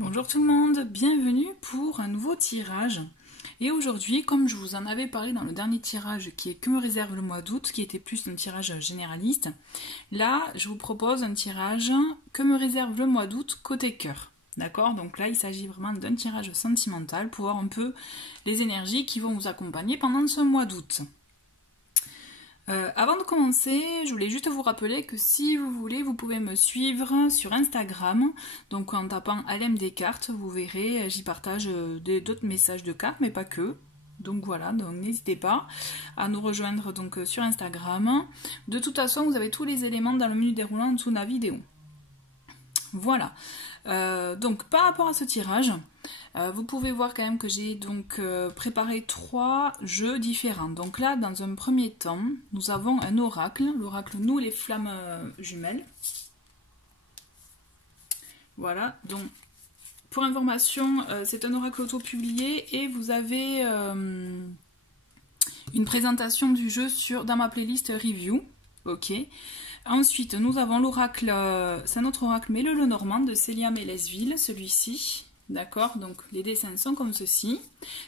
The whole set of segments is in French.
Bonjour tout le monde, bienvenue pour un nouveau tirage. Et aujourd'hui, comme je vous en avais parlé dans le dernier tirage qui est que me réserve le mois d'août, qui était plus un tirage généraliste, là je vous propose un tirage que me réserve le mois d'août côté cœur. D'accord? Donc là il s'agit vraiment d'un tirage sentimental pour voir un peu les énergies qui vont vous accompagner pendant ce mois d'août. Avant de commencer, je voulais juste vous rappeler que si vous voulez, vous pouvez me suivre sur Instagram. Donc en tapant Alem des cartes, vous verrez, j'y partage d'autres messages de cartes, mais pas que. Donc voilà, donc n'hésitez pas à nous rejoindre donc, sur Instagram. De toute façon, vous avez tous les éléments dans le menu déroulant en dessous de la vidéo. Voilà. Donc par rapport à ce tirage, vous pouvez voir quand même que j'ai donc préparé 3 jeux différents. Donc là, dans un premier temps, nous avons un oracle, l'oracle Nous les flammes jumelles. Voilà, donc pour information, c'est un oracle auto-publié et vous avez une présentation du jeu dans ma playlist review. Ok. Ensuite, nous avons l'oracle, c'est un autre oracle, mais le Lenormand de Célia Mélesville, celui-ci. D'accord, donc les dessins sont comme ceci.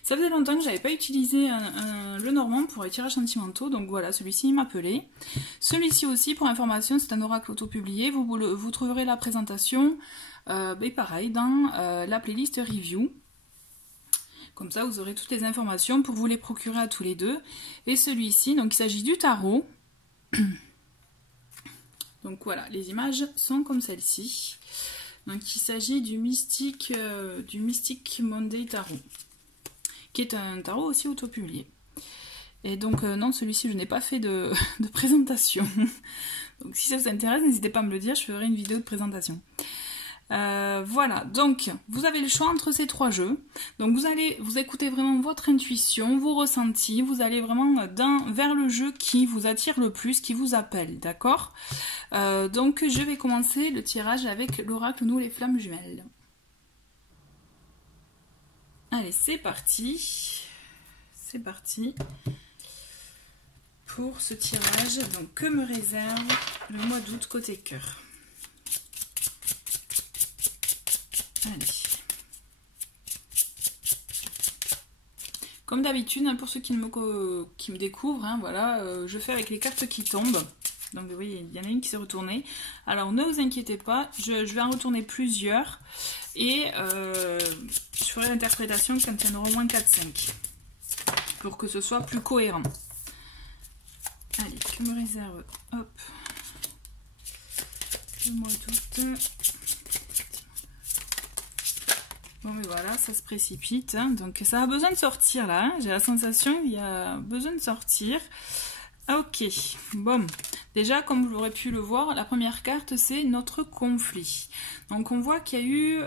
Ça faisait longtemps que j'avais pas utilisé un Lenormand pour les tirages sentimentaux, donc voilà, celui-ci il m'appelait. Celui-ci aussi, pour information, c'est un oracle auto-publié. Vous trouverez la présentation, et pareil, dans la playlist review. Comme ça, vous aurez toutes les informations pour vous les procurer à tous les deux. Et celui-ci, donc il s'agit du tarot. Donc voilà, les images sont comme celle-ci. Donc il s'agit du Mystic Monday Tarot, qui est un tarot aussi auto-publié. Et donc non, celui-ci je n'ai pas fait de présentation. Donc si ça vous intéresse, n'hésitez pas à me le dire, je ferai une vidéo de présentation. Voilà, donc vous avez le choix entre ces 3 jeux. Donc vous écoutez vraiment votre intuition, vos ressentis, vous allez vraiment vers le jeu qui vous attire le plus, qui vous appelle, d'accord? Donc je vais commencer le tirage avec l'oracle Nous les flammes jumelles. Allez, c'est parti. C'est parti pour ce tirage. Donc que me réserve le mois d'août côté cœur? Allez. Comme d'habitude, hein, pour ceux qui me découvrent, hein, voilà, je fais avec les cartes qui tombent. Donc vous voyez, il y en a une qui s'est retournée. Alors ne vous inquiétez pas, je vais en retourner plusieurs. Et je ferai l'interprétation quand il y en aura au moins 4-5. Pour que ce soit plus cohérent. Allez, que me réserve, hop, le mois d'août. Bon mais voilà, ça se précipite, hein. Donc ça a besoin de sortir là, hein. J'ai la sensation qu'il y a besoin de sortir. Ok, bon, déjà comme vous l'aurez pu le voir, la première carte c'est notre conflit. Donc on voit qu'il y a eu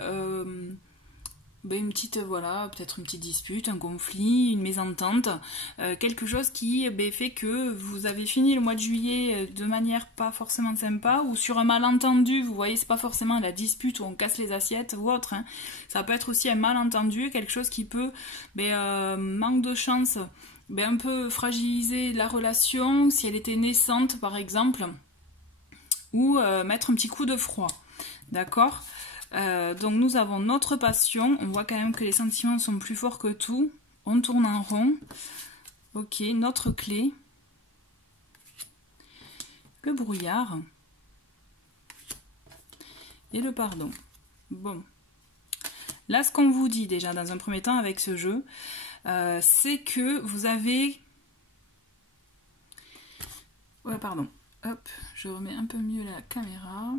une petite, voilà, peut-être une petite dispute, un conflit, une mésentente, quelque chose qui fait que vous avez fini le mois de juillet de manière pas forcément sympa, ou sur un malentendu, vous voyez, c'est pas forcément la dispute où on casse les assiettes ou autre, hein. Ça peut être aussi un malentendu, quelque chose qui peut, manque de chance, un peu fragiliser la relation, si elle était naissante par exemple, ou mettre un petit coup de froid, d'accord? Donc nous avons notre passion, on voit quand même que les sentiments sont plus forts que tout, on tourne en rond, ok, notre clé, le brouillard et le pardon. Bon, là ce qu'on vous dit déjà dans un premier temps avec ce jeu, c'est que vous avez... Ouais, pardon, hop, je remets un peu mieux la caméra.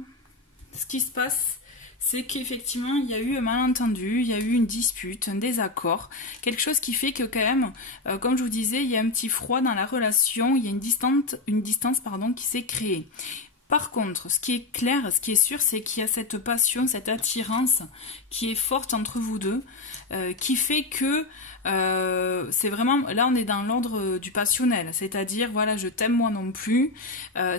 Ce qui se passe, c'est qu'effectivement, il y a eu un malentendu, il y a eu une dispute, un désaccord, quelque chose qui fait que quand même, comme je vous disais, il y a un petit froid dans la relation, il y a une distance qui s'est créée. Par contre, ce qui est clair, ce qui est sûr, c'est qu'il y a cette passion, cette attirance qui est forte entre vous deux, qui fait que c'est vraiment, là on est dans l'ordre du passionnel, c'est-à-dire, voilà, je t'aime moi non plus,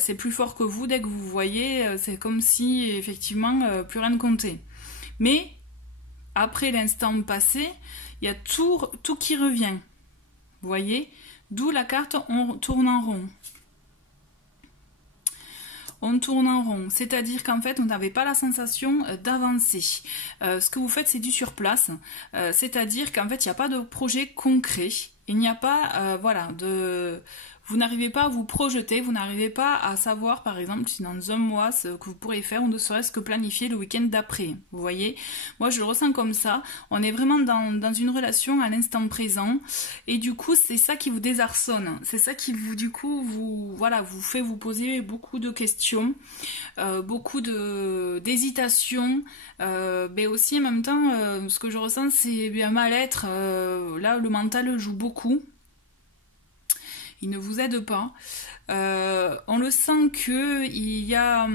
c'est plus fort que vous, dès que vous voyez, c'est comme si, effectivement, plus rien ne comptait. Mais, après l'instant passé, il y a tout qui revient, vous voyez, d'où la carte on tourne en rond. on tourne en rond. C'est-à-dire qu'en fait, on n'avait pas la sensation d'avancer. Ce que vous faites, c'est du sur place. C'est-à-dire qu'en fait, il n'y a pas de projet concret. Il n'y a pas, voilà, vous n'arrivez pas à vous projeter, vous n'arrivez pas à savoir, par exemple, si dans un mois, ce que vous pourrez faire, ou ne serait-ce que planifier le week-end d'après. Vous voyez, moi, je le ressens comme ça. On est vraiment dans une relation à l'instant présent. Et du coup, c'est ça qui vous désarçonne. C'est ça qui vous, du coup, voilà, vous fait vous poser beaucoup de questions, beaucoup d'hésitation. Mais aussi, en même temps, ce que je ressens, c'est un mal-être. Là, le mental joue beaucoup. Il ne vous aide pas. On le sent qu'il y a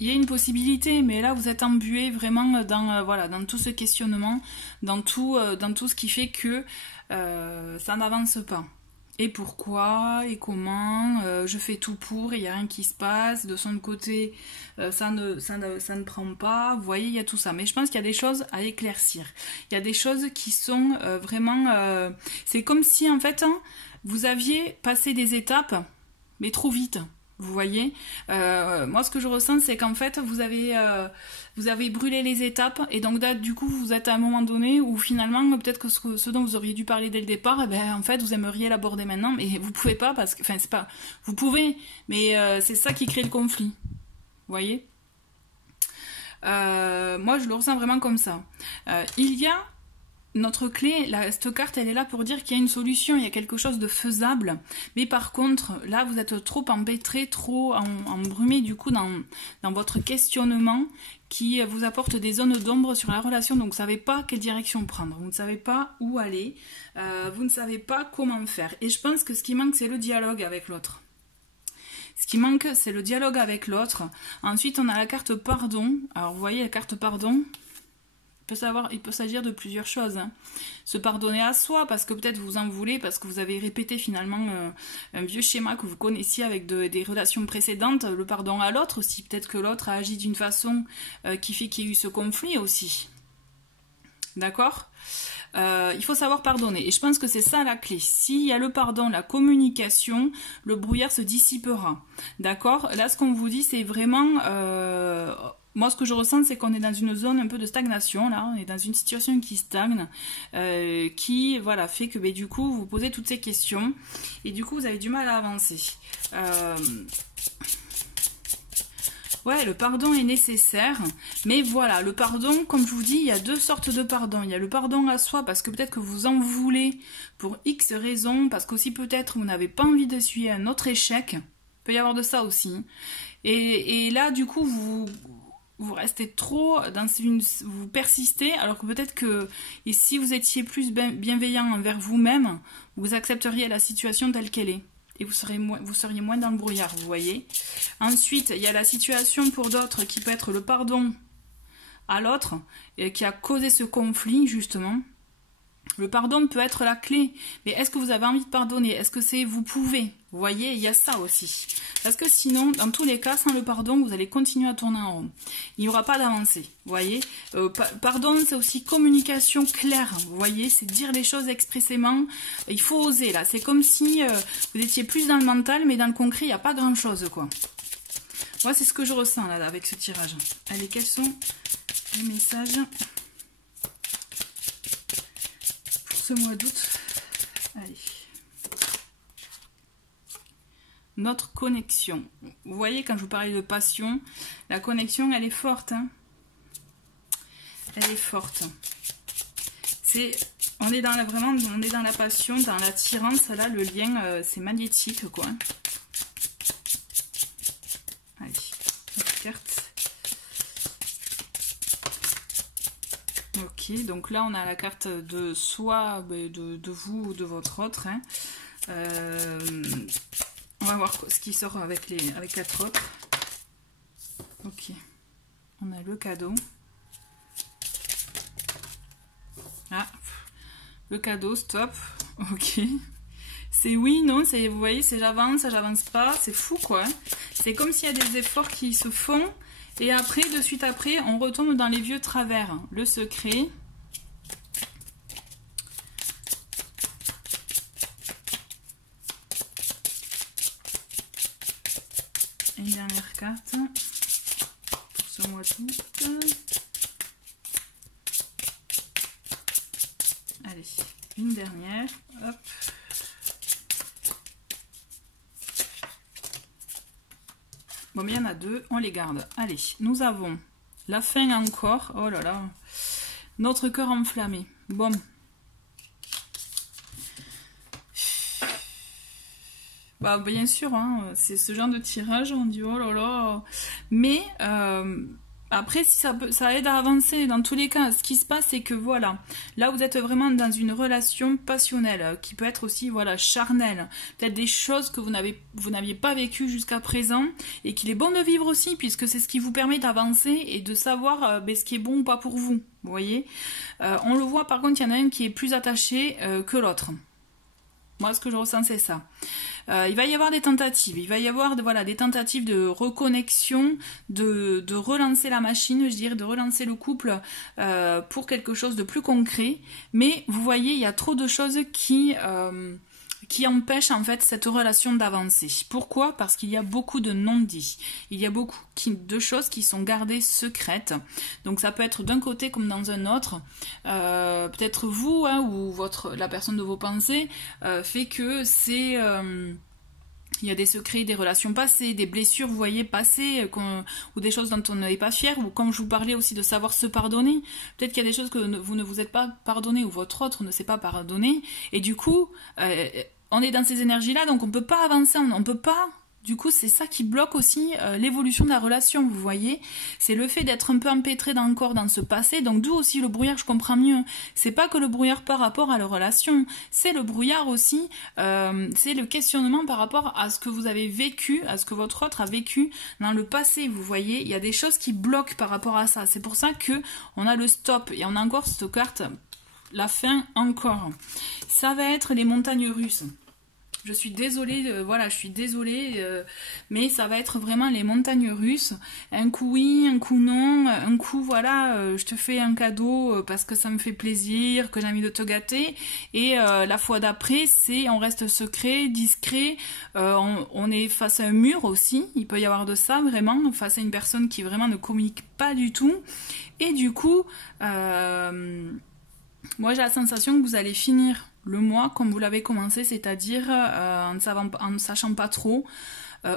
une possibilité, mais là vous êtes embué vraiment dans tout ce questionnement, dans tout ce qui fait que ça n'avance pas. Et pourquoi, et comment, je fais tout pour, et il n'y a rien qui se passe, de son côté, ça ne prend pas, vous voyez, il y a tout ça. Mais je pense qu'il y a des choses à éclaircir. Il y a des choses qui sont vraiment... c'est comme si, en fait, vous aviez passé des étapes, mais trop vite. Vous voyez, moi ce que je ressens, c'est qu'en fait vous avez brûlé les étapes, et donc là, du coup vous êtes à un moment donné où finalement peut-être que ce dont vous auriez dû parler dès le départ, eh ben, en fait vous aimeriez l'aborder maintenant, mais vous pouvez pas parce que, enfin c'est pas, vous pouvez, mais c'est ça qui crée le conflit. Vous voyez, moi je le ressens vraiment comme ça. Il y a notre clé, cette carte, elle est là pour dire qu'il y a une solution, il y a quelque chose de faisable. Mais par contre, là, vous êtes trop empêtré, trop embrumé du coup dans votre questionnement qui vous apporte des zones d'ombre sur la relation. Donc, vous ne savez pas quelle direction prendre, vous ne savez pas où aller, vous ne savez pas comment faire. Et je pense que ce qui manque, c'est le dialogue avec l'autre. Ce qui manque, c'est le dialogue avec l'autre. Ensuite, on a la carte pardon. Alors, vous voyez la carte pardon. Il peut s'agir de plusieurs choses. Hein. Se pardonner à soi, parce que peut-être vous en voulez, parce que vous avez répété finalement un vieux schéma que vous connaissiez avec des relations précédentes. Le pardon à l'autre aussi. Peut-être que l'autre a agi d'une façon qui fait qu'il y a eu ce conflit aussi. D'accord ? Il faut savoir pardonner. Et je pense que c'est ça la clé. S'il y a le pardon, la communication, le brouillard se dissipera. D'accord ? Là, ce qu'on vous dit, c'est vraiment... moi, ce que je ressens, c'est qu'on est dans une zone un peu de stagnation, là. On est dans une situation qui stagne, qui, voilà, fait que, du coup, vous posez toutes ces questions. Et du coup, vous avez du mal à avancer. Ouais, le pardon est nécessaire, mais voilà, le pardon, comme je vous dis, il y a deux sortes de pardon. Il y a le pardon à soi, parce que peut-être que vous en voulez pour X raisons, parce qu'aussi peut-être vous n'avez pas envie d'essuyer un autre échec. Il peut y avoir de ça aussi. Et là, du coup, vous restez trop vous persistez, alors que peut-être que si vous étiez plus bienveillant envers vous-même, vous accepteriez la situation telle qu'elle est. Et vous seriez moins dans le brouillard, vous voyez. Ensuite, il y a la situation pour d'autres qui peut être le pardon à l'autre, qui a causé ce conflit, justement. Le pardon peut être la clé. Mais est-ce que vous avez envie de pardonner? Est-ce que c'est vous pouvez? Vous voyez, il y a ça aussi. Parce que sinon, dans tous les cas, sans le pardon, vous allez continuer à tourner en rond. Il n'y aura pas d'avancée. Vous voyez, pardon, c'est aussi communication claire. Vous voyez, c'est dire les choses expressément. Il faut oser, là. C'est comme si vous étiez plus dans le mental, mais dans le concret, il n'y a pas grand-chose, quoi. Moi, c'est ce que je ressens, là, avec ce tirage. Allez, quels sont les messages pour ce mois d'août? Allez. Notre connexion. Vous voyez, quand je vous parlais de passion, la connexion, elle est forte. Hein, elle est forte. On est dans la passion, dans l'attirance. Là, le lien, c'est magnétique, quoi. Allez, notre carte. Ok, donc là, on a la carte de soi, de vous ou de votre autre. Hein. On va voir ce qui sort avec 4 autres. Ok. On a le cadeau. Ah. Le cadeau, stop. Ok. C'est oui, non, vous voyez, c'est j'avance pas. C'est fou, quoi. C'est comme s'il y a des efforts qui se font. Et après, de suite après, on retombe dans les vieux travers. Le secret. Une dernière carte. cartes pour ce mois d'août. Allez, une dernière. Hop. Bon, mais il y en a deux, on les garde. Allez, nous avons la fin encore. Oh là là. Notre cœur enflammé. Bon. Bah, bien sûr, hein, c'est ce genre de tirage, on dit oh là là. Mais après, si ça aide à avancer dans tous les cas. Ce qui se passe, c'est que voilà, là vous êtes vraiment dans une relation passionnelle, qui peut être aussi voilà charnelle. Peut-être des choses que vous n'aviez pas vécues jusqu'à présent et qu'il est bon de vivre aussi, puisque c'est ce qui vous permet d'avancer et de savoir ce qui est bon ou pas pour vous. Vous voyez, on le voit par contre, il y en a un qui est plus attaché que l'autre. Moi, ce que je ressens, c'est ça. Il va y avoir des tentatives. Il va y avoir des tentatives de reconnexion, de relancer la machine, je dirais, de relancer le couple pour quelque chose de plus concret. Mais vous voyez, il y a trop de choses qui empêchent en fait cette relation d'avancer. Pourquoi? Parce qu'il y a beaucoup de non-dits. Il y a beaucoup de choses qui sont gardées secrètes. Donc ça peut être d'un côté comme dans un autre. Peut-être vous hein, ou la personne de vos pensées fait que c'est... il y a des secrets, des relations passées, des blessures, vous voyez, passées, ou des choses dont on n'est pas fier, ou comme je vous parlais aussi de savoir se pardonner, peut-être qu'il y a des choses que vous ne vous êtes pas pardonné, ou votre autre ne s'est pas pardonné, et du coup, on est dans ces énergies-là, donc on ne peut pas avancer, on ne peut pas... Du coup, c'est ça qui bloque aussi l'évolution de la relation, vous voyez. C'est le fait d'être un peu empêtré encore dans ce passé. Donc d'où aussi le brouillard, je comprends mieux. C'est pas que le brouillard par rapport à la relation. C'est le brouillard aussi, c'est le questionnement par rapport à ce que vous avez vécu, à ce que votre autre a vécu dans le passé, vous voyez. Il y a des choses qui bloquent par rapport à ça. C'est pour ça que on a le stop et on a encore cette carte, la fin encore. Ça va être les montagnes russes. Je suis désolée, voilà, je suis désolée, mais ça va être vraiment les montagnes russes. Un coup oui, un coup non, un coup voilà, je te fais un cadeau parce que ça me fait plaisir, que j'ai envie de te gâter. Et la fois d'après, c'est on reste secret, discret, on est face à un mur aussi. Il peut y avoir de ça vraiment, face à une personne qui vraiment ne communique pas du tout. Et du coup, moi j'ai la sensation que vous allez finir le mois comme vous l'avez commencé, c'est-à-dire en ne sachant pas trop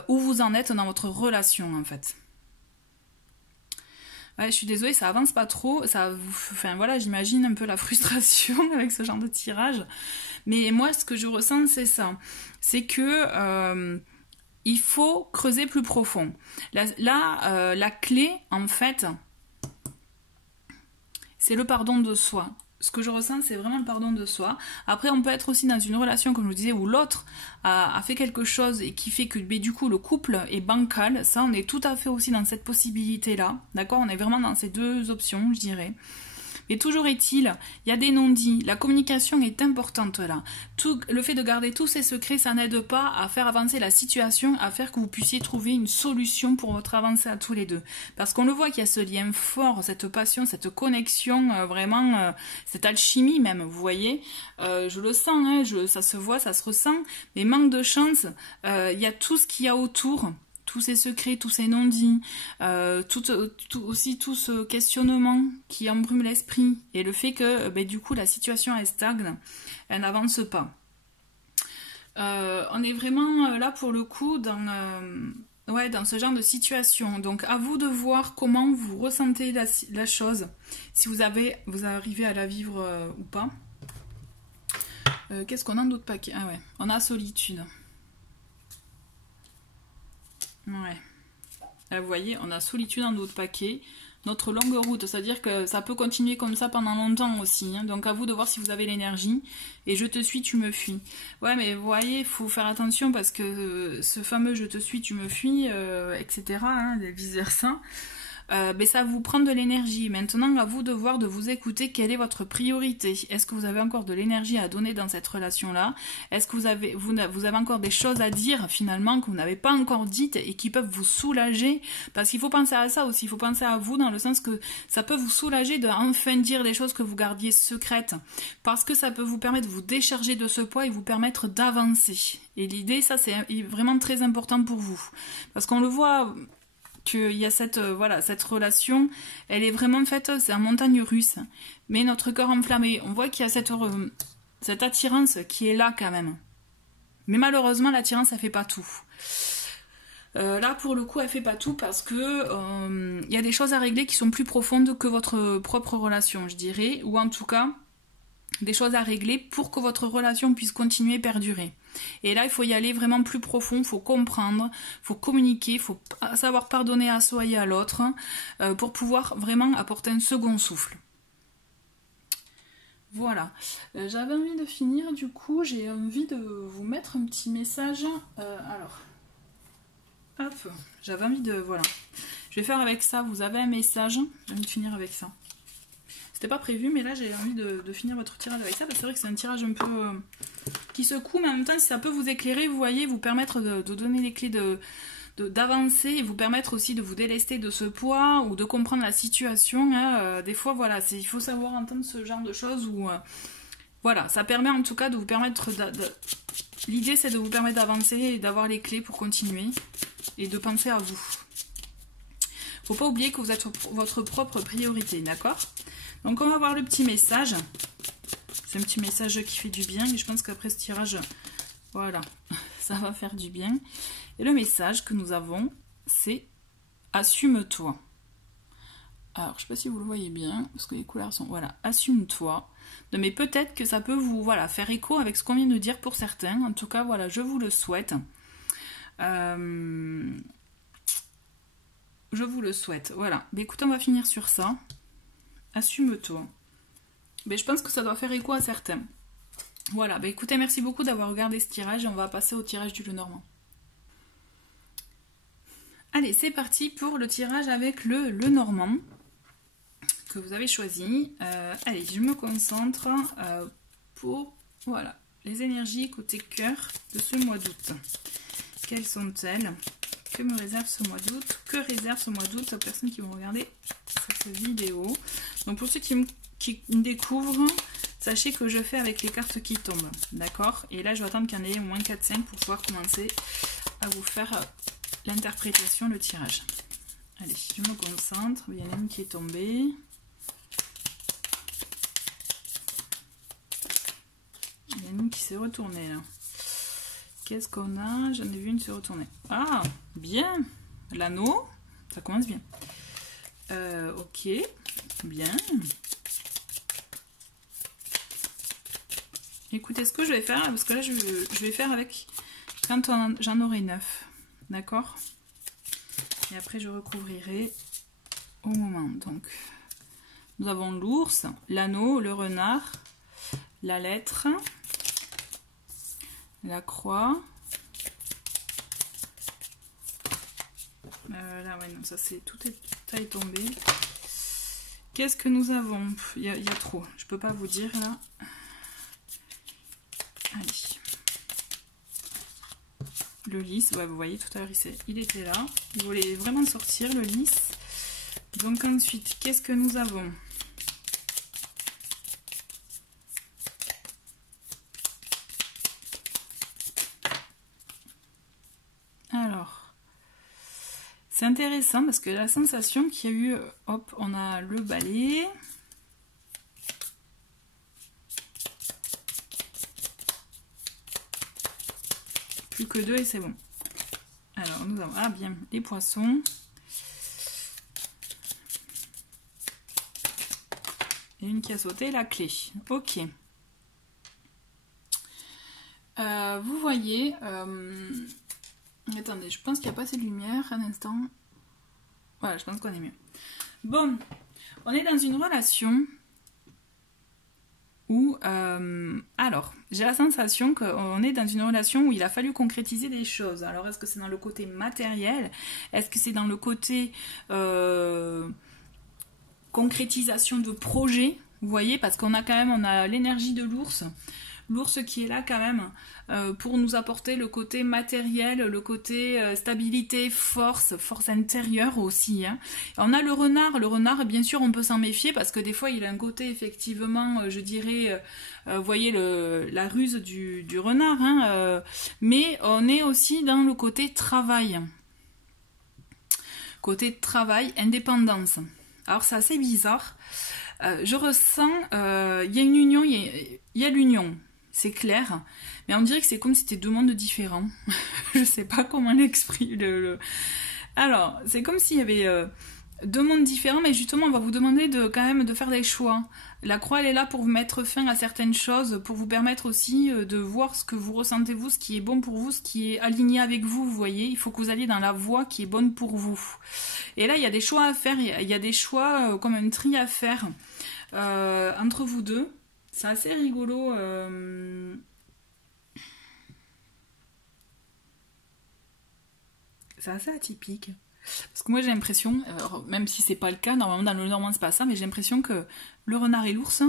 où vous en êtes dans votre relation en fait. Ouais, je suis désolée, ça avance pas trop, enfin voilà, j'imagine un peu la frustration avec ce genre de tirage. Mais moi, ce que je ressens, c'est ça, c'est que il faut creuser plus profond. La clé, en fait, c'est le pardon de soi. Ce que je ressens, c'est vraiment le pardon de soi. Après, on peut être aussi dans une relation, comme je vous disais, où l'autre a fait quelque chose et qui fait que du coup le couple est bancal. Ça, on est tout à fait aussi dans cette possibilité-là. D'accord? On est vraiment dans ces deux options, je dirais. Mais toujours est-il, il y a des non-dits. La communication est importante là. Le fait de garder tous ces secrets, ça n'aide pas à faire avancer la situation, à faire que vous puissiez trouver une solution pour votre avancée à tous les deux. Parce qu'on le voit qu'il y a ce lien fort, cette passion, cette connexion, vraiment, cette alchimie même, vous voyez. Je le sens, hein, ça se voit, ça se ressent. Mais manque de chance, il y a tout ce qu'il y a autour. Tous ces secrets, tous ces non-dits, aussi tout ce questionnement qui embrume l'esprit et le fait que du coup la situation elle stagne, elle n'avance pas. On est vraiment là pour le coup dans ce genre de situation. Donc à vous de voir comment vous ressentez la chose, si vous arrivez à la vivre ou pas. Qu'est-ce qu'on a d'autres paquets? Ah ouais, on a solitude. Ouais. Là, vous voyez, on a solitude dans d'autres paquets. Notre longue route, c'est-à-dire que ça peut continuer comme ça pendant longtemps aussi. Hein. Donc à vous de voir si vous avez l'énergie. Et je te suis, tu me fuis. Ouais, mais vous voyez, il faut faire attention parce que ce fameux je te suis, tu me fuis, etc. Hein, vice-versa. Ça vous prend de l'énergie. Maintenant, à vous de voir, de vous écouter, quelle est votre priorité. Est-ce que vous avez encore de l'énergie à donner dans cette relation-là? Est-ce que vous avez encore des choses à dire, finalement, que vous n'avez pas encore dites et qui peuvent vous soulager? Parce qu'il faut penser à ça aussi, il faut penser à vous dans le sens que ça peut vous soulager de enfin dire des choses que vous gardiez secrètes. Parce que ça peut vous permettre de vous décharger de ce poids et vous permettre d'avancer. Et l'idée, ça, c'est vraiment très important pour vous. Parce qu'on le voit... qu'il y a cette, voilà, cette relation, elle est vraiment faite, c'est en montagne russe. Mais notre cœur enflammé, on voit qu'il y a cette attirance qui est là quand même. Mais malheureusement, l'attirance, elle fait pas tout. Là, pour le coup, elle fait pas tout parce que y a des choses à régler qui sont plus profondes que votre propre relation, je dirais. Ou en tout cas, des choses à régler pour que votre relation puisse continuer, perdurer. Et là, il faut y aller vraiment plus profond, il faut comprendre, il faut communiquer, il faut savoir pardonner à soi et à l'autre pour pouvoir vraiment apporter un second souffle. Voilà, j'avais envie de finir, du coup, j'ai envie de vous mettre un petit message. Alors, hop, j'avais envie de... Voilà, je vais faire avec ça, vous avez un message, j'ai envie de finir avec ça. C'était pas prévu, mais là j'ai envie de finir votre tirage avec ça, parce que c'est vrai que c'est un tirage un peu qui secoue, mais en même temps, si ça peut vous éclairer, vous voyez, vous permettre de donner les clés d'avancer et vous permettre aussi de vous délester de ce poids ou de comprendre la situation. Hein. Des fois, voilà, il faut savoir entendre ce genre de choses où, voilà, ça permet en tout cas de vous permettre l'idée, c'est de vous permettre d'avancer et d'avoir les clés pour continuer et de penser à vous. Faut pas oublier que vous êtes votre propre priorité, d'accord ? Donc on va voir le petit message. C'est un petit message qui fait du bien et je pense qu'après ce tirage, voilà, ça va faire du bien. Et le message que nous avons, c'est « Assume-toi ». Alors, je sais pas si vous le voyez bien, parce que les couleurs sont... Voilà, « Assume-toi ». Mais peut-être que ça peut vous faire écho avec ce qu'on vient de dire pour certains. En tout cas, voilà, je vous le souhaite. Je vous le souhaite, voilà. Mais écoutez, on va finir sur ça. Assume-toi. Mais je pense que ça doit faire écho à certains. Voilà, bah écoutez, merci beaucoup d'avoir regardé ce tirage et on va passer au tirage du Lenormand. Allez, c'est parti pour le tirage avec le Lenormand que vous avez choisi. Allez, je me concentre pour, voilà, les énergies côté cœur de ce mois d'août. Quelles sont-elles ? Que me réserve ce mois d'août? Que réserve ce mois d'août aux personnes qui vont regarder cette vidéo? Donc pour ceux qui me découvrent, sachez que je fais avec les cartes qui tombent, d'accord? Et là je vais attendre qu'il y en ait au moins 4-5 pour pouvoir commencer à vous faire l'interprétation, le tirage. Allez, je me concentre, il y en a une qui est tombée. Il y en a une qui s'est retournée là. Qu'est-ce qu'on a? J'en ai vu une se retourner. Ah, bien. L'anneau, ça commence bien. Ok, bien. Écoutez, ce que je vais faire, parce que là, je vais faire avec quand j'en aurai 9. D'accord? Et après, je recouvrirai au moment. Donc, nous avons l'ours, l'anneau, le renard, la lettre, la croix. Là, ouais, non, ça c'est tout est tombé. Qu'est-ce que nous avons? Il y a trop, je peux pas vous dire là. Allez. Le lys, ouais, vous voyez tout à l'heure il était là. Il voulait vraiment sortir le lys. Donc ensuite, qu'est-ce que nous avons? Alors, c'est intéressant parce que la sensation qu'il y a eu, hop, on a le balai. Plus que 2 et c'est bon. Alors, nous avons, ah bien, les poissons. Et une qui a sauté, la clé. Ok. Vous voyez... Attendez, je pense qu'il n'y a pas assez de lumière. Un instant. Voilà, je pense qu'on est mieux. Bon, on est dans une relation où... alors, j'ai la sensation qu'on est dans une relation où il a fallu concrétiser des choses. Alors, est-ce que c'est dans le côté matériel? Est-ce que c'est dans le côté concrétisation de projet? Vous voyez, parce qu'on a quand même, on a l'énergie de l'ours. L'ours qui est là quand même pour nous apporter le côté matériel, le côté stabilité, force intérieure aussi. Hein. On a le renard bien sûr on peut s'en méfier parce que des fois il a un côté effectivement, je dirais, vous voyez la ruse du renard, hein, mais on est aussi dans le côté travail. côté travail, indépendance. Alors c'est assez bizarre. Je ressens, il y a une union, il y a l'union, c'est clair, mais on dirait que c'est comme si c'était deux mondes différents. Je sais pas comment l'exprimer. Alors, c'est comme s'il y avait deux mondes différents, mais justement, on va vous demander quand même de faire des choix. La croix, elle est là pour vous mettre fin à certaines choses, pour vous permettre aussi de voir ce que vous ressentez vous, ce qui est bon pour vous, ce qui est aligné avec vous, vous voyez. Il faut que vous alliez dans la voie qui est bonne pour vous. Et là, il y a des choix à faire, il y a des choix comme un tri à faire entre vous deux. C'est assez rigolo. C'est assez atypique. Parce que moi j'ai l'impression, même si c'est pas le cas, normalement dans le Normand c'est pas ça, mais j'ai l'impression que le renard et l'ours,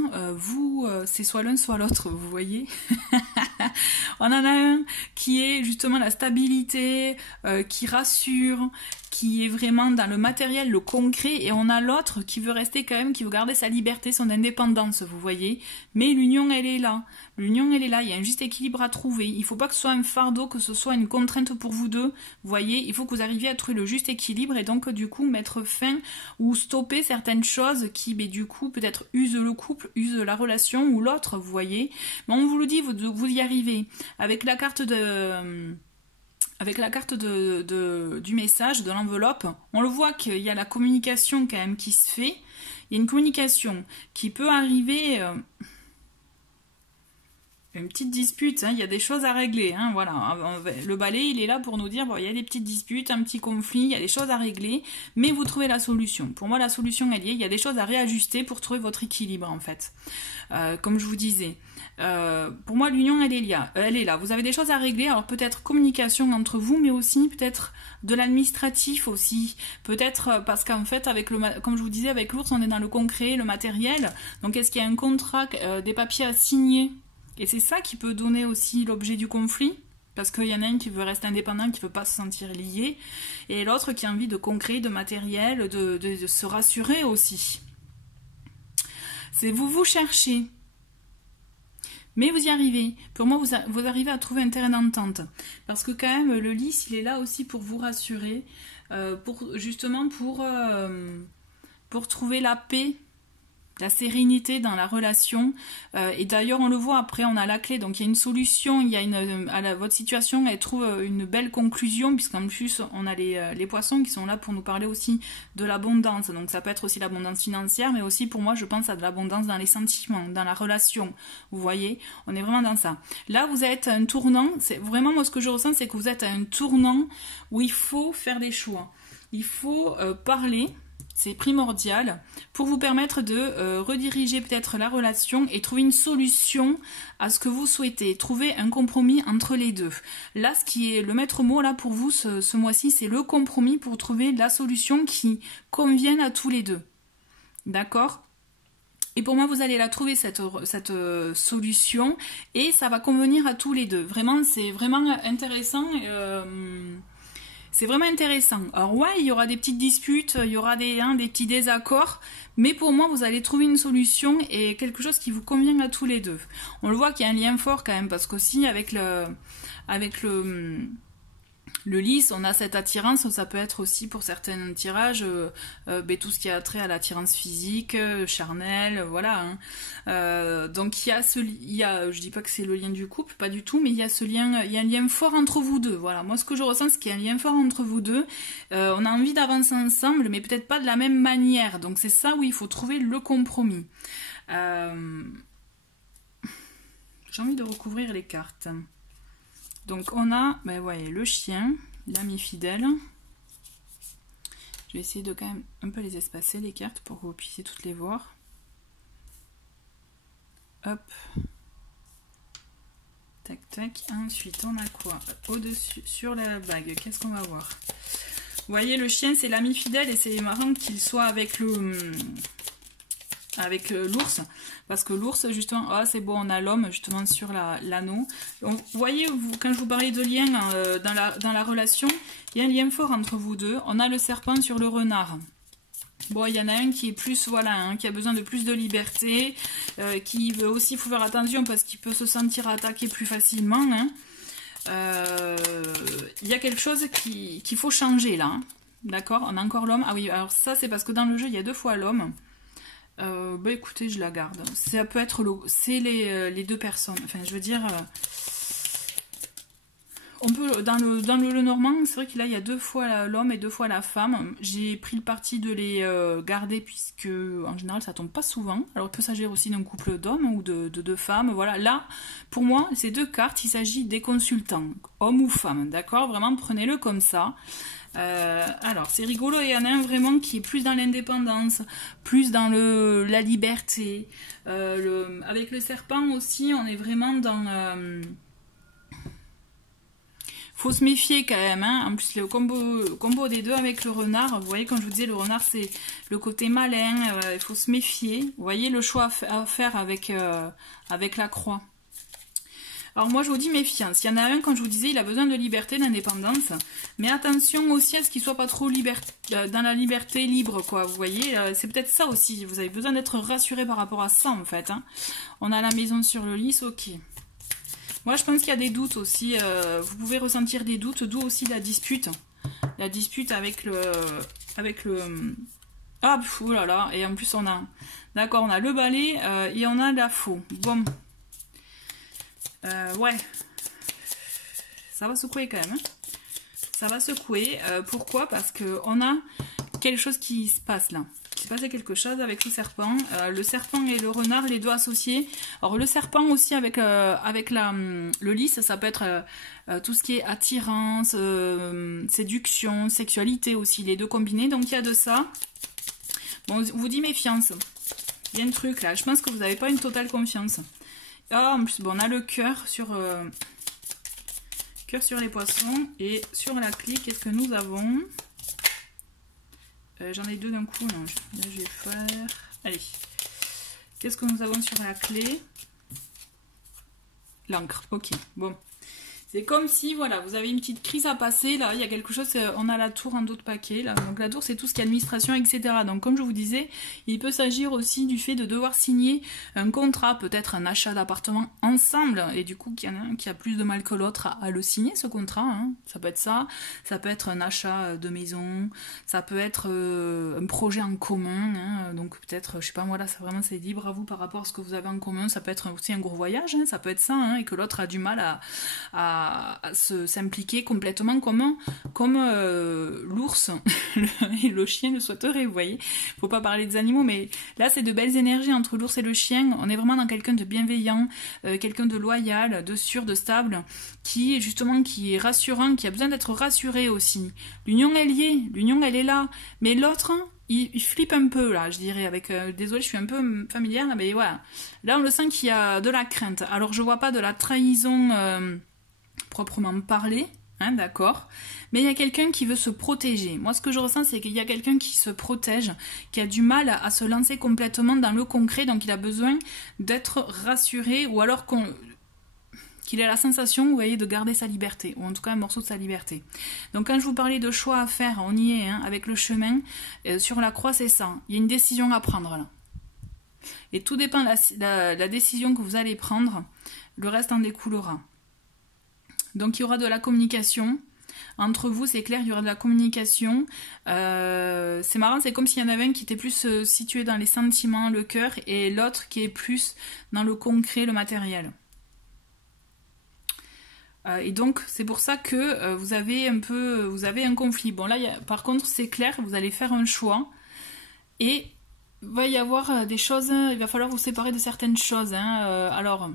c'est soit l'un soit l'autre, vous voyez. On en a un qui est justement la stabilité, qui rassure, qui est vraiment dans le matériel, le concret, et on a l'autre qui veut rester quand même, qui veut garder sa liberté, son indépendance, vous voyez. Mais l'union, elle est là. L'union, elle est là. Il y a un juste équilibre à trouver. Il ne faut pas que ce soit un fardeau, que ce soit une contrainte pour vous deux. Vous voyez, il faut que vous arriviez à trouver le juste équilibre et donc, du coup, mettre fin ou stopper certaines choses qui, du coup, peut-être usent le couple, usent la relation ou l'autre, vous voyez. Mais on vous le dit, vous y arrivez. Avec la carte du message, de l'enveloppe, on le voit qu'il y a la communication quand même qui se fait. Il y a une communication qui peut arriver... une petite dispute, hein, il y a des choses à régler, hein, voilà. Le balai, il est là pour nous dire, bon, il y a des petites disputes, un petit conflit, il y a des choses à régler, mais vous trouvez la solution. Pour moi, la solution, elle y est, il y a des choses à réajuster pour trouver votre équilibre, en fait. Comme je vous disais. Pour moi, l'union, elle est là. Vous avez des choses à régler, alors peut-être communication entre vous, mais aussi peut-être de l'administratif aussi. Peut-être parce qu'en fait, comme je vous disais, avec l'ours, on est dans le concret, le matériel. Donc, est-ce qu'il y a un contrat, des papiers à signer ? Et c'est ça qui peut donner aussi l'objet du conflit, parce qu'il y en a un qui veut rester indépendant, qui ne veut pas se sentir lié, et l'autre qui a envie de concret, de matériel, de se rassurer aussi. C'est vous cherchez, mais vous y arrivez. Pour moi, vous arrivez à trouver un terrain d'entente, parce que quand même, le lys, il est là aussi pour vous rassurer, justement pour trouver la paix, la sérénité dans la relation, et d'ailleurs on le voit après, on a la clé, donc il y a une solution, votre situation, elle trouve une belle conclusion, puisqu'en plus on a les poissons qui sont là pour nous parler aussi de l'abondance, donc ça peut être aussi l'abondance financière, mais aussi pour moi je pense à de l'abondance dans les sentiments, dans la relation, vous voyez, on est vraiment dans ça. Là vous êtes à un tournant, c'est vraiment moi ce que je ressens, c'est que vous êtes à un tournant où il faut faire des choix, il faut parler. C'est primordial pour vous permettre de rediriger peut-être la relation et trouver une solution à ce que vous souhaitez. Trouver un compromis entre les deux. Là, ce qui est le maître mot là pour vous ce mois-ci, c'est le compromis pour trouver la solution qui convienne à tous les deux. D'accord ? Et pour moi, vous allez la trouver, cette solution, et ça va convenir à tous les deux. Vraiment, c'est vraiment intéressant. C'est vraiment intéressant. Alors ouais, il y aura des petites disputes, il y aura des petits désaccords, mais pour moi, vous allez trouver une solution et quelque chose qui vous convient à tous les deux. On le voit qu'il y a un lien fort quand même, parce qu'aussi avec le lys, on a cette attirance, ça peut être aussi pour certains tirages, tout ce qui a trait à l'attirance physique, charnelle, voilà. Hein. Donc je dis pas que c'est le lien du couple, pas du tout, mais il y a ce lien, il y a un lien fort entre vous deux. Voilà, moi ce que je ressens, c'est qu'il y a un lien fort entre vous deux. On a envie d'avancer ensemble, mais peut-être pas de la même manière. Donc c'est ça où il faut trouver le compromis. J'ai envie de recouvrir les cartes. Donc on a le chien, l'ami fidèle. Je vais essayer de quand même un peu les espacer les cartes pour que vous puissiez toutes les voir. Hop. Tac tac. Ensuite on a quoi au-dessus sur la bague? Qu'est-ce qu'on va voir? Vous voyez, le chien c'est l'ami fidèle, et c'est marrant qu'il soit avec l'ours, parce que l'ours justement, c'est bon, on a l'homme justement sur l'anneau. Vous voyez, quand je vous parlais de lien dans la relation, il y a un lien fort entre vous deux. On a le serpent sur le renard. Bon, il y en a un qui est plus, qui a besoin de plus de liberté, qui veut aussi, il faut faire attention parce qu'il peut se sentir attaqué plus facilement. Hein. Il y a quelque chose qu'il faut changer là. Hein. D'accord, on a encore l'homme. Ah oui, alors ça c'est parce que dans le jeu il y a 2 fois l'homme. Bah écoutez, je la garde. Ça peut être c'est les 2 personnes. Enfin, je veux dire, on peut dans le normand, c'est vrai qu'il là il y a 2 fois l'homme et 2 fois la femme. J'ai pris le parti de les garder puisque en général ça tombe pas souvent. Alors il peut s'agir aussi d'un couple d'hommes ou de 2 femmes. Voilà, là pour moi ces 2 cartes, il s'agit des consultants, hommes ou femmes. D'accord, vraiment prenez-le comme ça. Alors c'est rigolo, il y en a un vraiment qui est plus dans l'indépendance, plus dans la liberté. Avec le serpent aussi, on est vraiment dans... faut se méfier quand même, hein. En plus le combo des 2 avec le renard, vous voyez, comme je vous disais, le renard c'est le côté malin, il faut se méfier. Vous voyez le choix à faire avec la croix. Alors moi je vous dis méfiance, il y en a un, quand je vous disais, il a besoin de liberté, d'indépendance, mais attention aussi à ce qu'il soit pas trop dans la liberté libre, quoi, vous voyez, c'est peut-être ça aussi, vous avez besoin d'être rassuré par rapport à ça en fait, hein. On a la maison sur le lys, ok. Moi je pense qu'il y a des doutes aussi, vous pouvez ressentir des doutes, d'où aussi la dispute avec le... Ah, oh là là, et en plus on a... D'accord, on a le balai et on a la faux, bon... ouais, ça va secouer quand même, hein. Ça va secouer, pourquoi? Parce qu'on a quelque chose qui se passe là. Il s'est passé quelque chose avec le serpent et le renard, les 2 associés. Alors le serpent aussi avec le lys, ça peut être tout ce qui est attirance, séduction, sexualité aussi, les 2 combinés, donc il y a de ça. Bon, on vous dit méfiance, il y a un truc là, je pense que vous n'avez pas une totale confiance. Ah, en plus, bon, on a le cœur sur les poissons. Et sur la clé, qu'est-ce que nous avons? J'en ai 2 d'un coup. Non, là, je vais faire... Allez. Qu'est-ce que nous avons sur la clé? L'encre. Ok, bon. C'est comme si, voilà, vous avez une petite crise à passer, là, il y a quelque chose, on a la tour en dos de paquet, là, donc la tour c'est tout ce qui est administration, etc. Donc comme je vous disais, il peut s'agir aussi du fait de devoir signer un contrat, peut-être un achat d'appartement ensemble, et du coup qu'il y en a un qui a plus de mal que l'autre à le signer, ce contrat, hein. Ça peut être un achat de maison, ça peut être un projet en commun, hein. Donc peut-être, je sais pas moi, là, c'est libre à vous par rapport à ce que vous avez en commun, ça peut être aussi un gros voyage, hein. Ça peut être ça, hein, et que l'autre a du mal à s'impliquer complètement comme l'ours et le chien le souhaiteraient, vous voyez. Faut pas parler des animaux, mais là c'est de belles énergies entre l'ours et le chien. On est vraiment dans quelqu'un de bienveillant, quelqu'un de loyal, de sûr, de stable, qui est rassurant, qui a besoin d'être rassuré aussi. L'union elle y est, l'union elle est là, mais l'autre... Il flippe un peu là, je dirais, désolée, je suis un peu familière, mais voilà. Là on le sent qu'il y a de la crainte. Alors je vois pas de la trahison proprement parler, hein, d'accord, mais il y a quelqu'un qui veut se protéger. Moi ce que je ressens c'est qu'il y a quelqu'un qui se protège, qui a du mal à se lancer complètement dans le concret, donc il a besoin d'être rassuré, ou alors qu'il ait la sensation, vous voyez, de garder sa liberté, ou en tout cas un morceau de sa liberté. Donc quand je vous parlais de choix à faire, on y est, hein, avec le chemin, sur la croix c'est ça, il y a une décision à prendre là. Et tout dépend de la décision que vous allez prendre, le reste en découlera. Donc il y aura de la communication entre vous, c'est clair, il y aura de la communication. C'est marrant, c'est comme s'il y en avait un qui était plus situé dans les sentiments, le cœur, et l'autre qui est plus dans le concret, le matériel. Et donc c'est pour ça que vous avez un conflit. Bon là, par contre c'est clair, vous allez faire un choix et il va y avoir des choses, il va falloir vous séparer de certaines choses, hein. Alors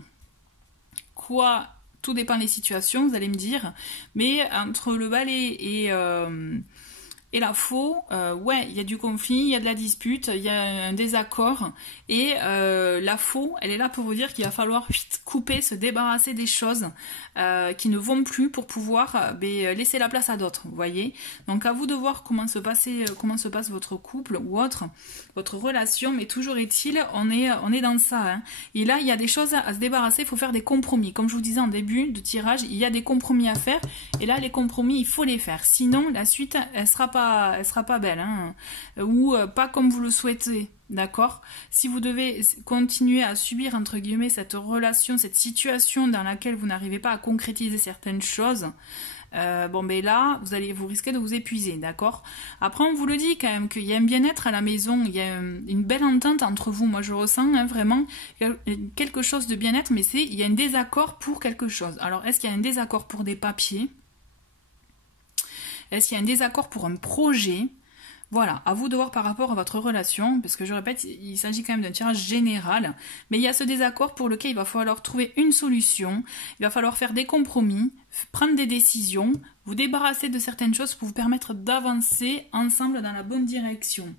quoi? Tout dépend des situations, vous allez me dire, mais entre le balai et la faux, ouais, il y a du conflit, il y a de la dispute, il y a un désaccord, et la faux, elle est là pour vous dire qu'il va falloir couper, se débarrasser des choses qui ne vont plus pour pouvoir laisser la place à d'autres, vous voyez. Donc à vous de voir comment se passe votre couple ou autre, votre relation, mais toujours est-il, on est dans ça, hein. Et là, il y a des choses à se débarrasser, il faut faire des compromis. Comme je vous disais en début de tirage, il y a des compromis à faire, et là, les compromis, il faut les faire. Sinon, la suite, elle sera pas belle, hein, ou pas comme vous le souhaitez, d'accord? Si vous devez continuer à subir, entre guillemets, cette relation, cette situation dans laquelle vous n'arrivez pas à concrétiser certaines choses, bon ben là, vous risquez de vous épuiser, d'accord? Après, on vous le dit quand même qu'il y a un bien-être à la maison, il y a une belle entente entre vous. Moi, je ressens hein, vraiment quelque chose de bien-être, mais il y a un désaccord pour quelque chose. Alors, est-ce qu'il y a un désaccord pour des papiers? Est-ce qu'il y a un désaccord pour un projet? Voilà, à vous de voir par rapport à votre relation, parce que je répète, il s'agit quand même d'un tirage général, mais il y a ce désaccord pour lequel il va falloir trouver une solution, il va falloir faire des compromis, prendre des décisions, vous débarrasser de certaines choses pour vous permettre d'avancer ensemble dans la bonne direction.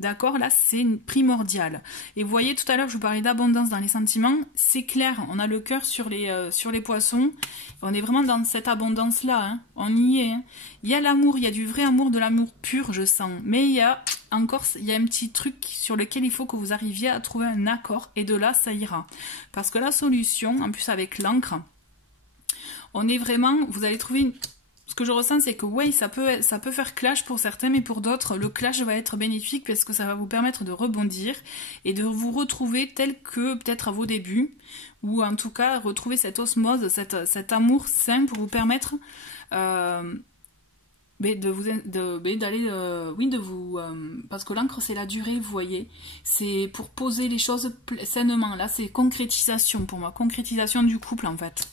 D'accord? Là, c'est primordial. Et vous voyez, tout à l'heure, je vous parlais d'abondance dans les sentiments. C'est clair, on a le cœur sur les poissons. On est vraiment dans cette abondance-là. Hein. On y est. Hein. Il y a l'amour, il y a du vrai amour, de l'amour pur, je sens. Mais il y a un petit truc sur lequel il faut que vous arriviez à trouver un accord. Et de là, ça ira. Parce que la solution, en plus avec l'encre, on est vraiment... Vous allez trouver... Ce que je ressens, c'est que oui, ça peut faire clash pour certains, mais pour d'autres, le clash va être bénéfique parce que ça va vous permettre de rebondir et de vous retrouver tel que peut-être à vos débuts, ou en tout cas retrouver cette osmose, cet amour sain pour vous permettre parce que l'encre c'est la durée, vous voyez, c'est pour poser les choses sainement. Là, c'est concrétisation pour moi, concrétisation du couple en fait.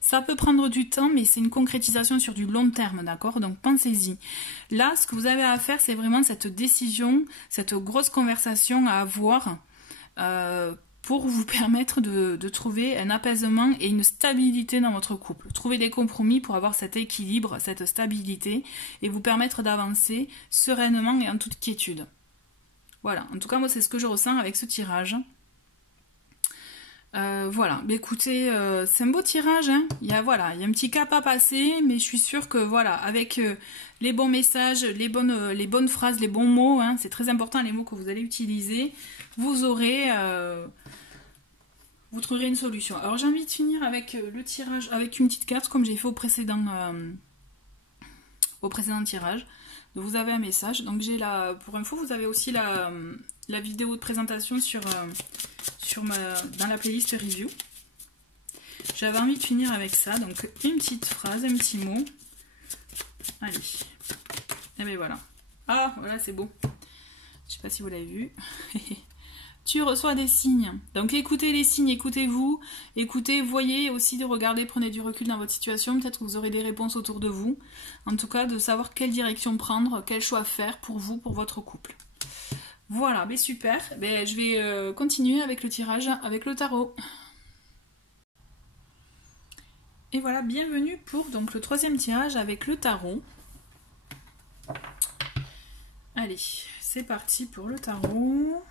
Ça peut prendre du temps, mais c'est une concrétisation sur du long terme, d'accord? Donc pensez-y. Là, ce que vous avez à faire, c'est vraiment cette décision, cette grosse conversation à avoir pour vous permettre de trouver un apaisement et une stabilité dans votre couple. Trouver des compromis pour avoir cet équilibre, cette stabilité et vous permettre d'avancer sereinement et en toute quiétude. Voilà, en tout cas, moi, c'est ce que je ressens avec ce tirage. Voilà, mais écoutez, c'est un beau tirage, hein. Il y a un petit cap à passer, mais je suis sûre que voilà, avec les bons messages, les bonnes phrases, les bons mots, hein, c'est très important les mots que vous allez utiliser, vous trouverez une solution. Alors j'ai envie de finir avec le tirage, avec une petite carte comme j'ai fait au précédent tirage. Donc, vous avez un message, donc j'ai pour info, vous avez aussi la vidéo de présentation dans la playlist review. J'avais envie de finir avec ça, donc une petite phrase, un petit mot. Allez, et bien voilà. Ah, voilà, c'est beau. Je sais pas si vous l'avez vu. Tu reçois des signes. Donc écoutez les signes, écoutez-vous. Écoutez, voyez aussi de regarder, prenez du recul dans votre situation. Peut-être que vous aurez des réponses autour de vous. En tout cas, de savoir quelle direction prendre, quel choix faire pour vous, pour votre couple. Voilà, mais super. Ben, je vais continuer avec le tirage avec le tarot. Et voilà, bienvenue pour donc le troisième tirage avec le tarot. Allez, c'est parti pour le tarot.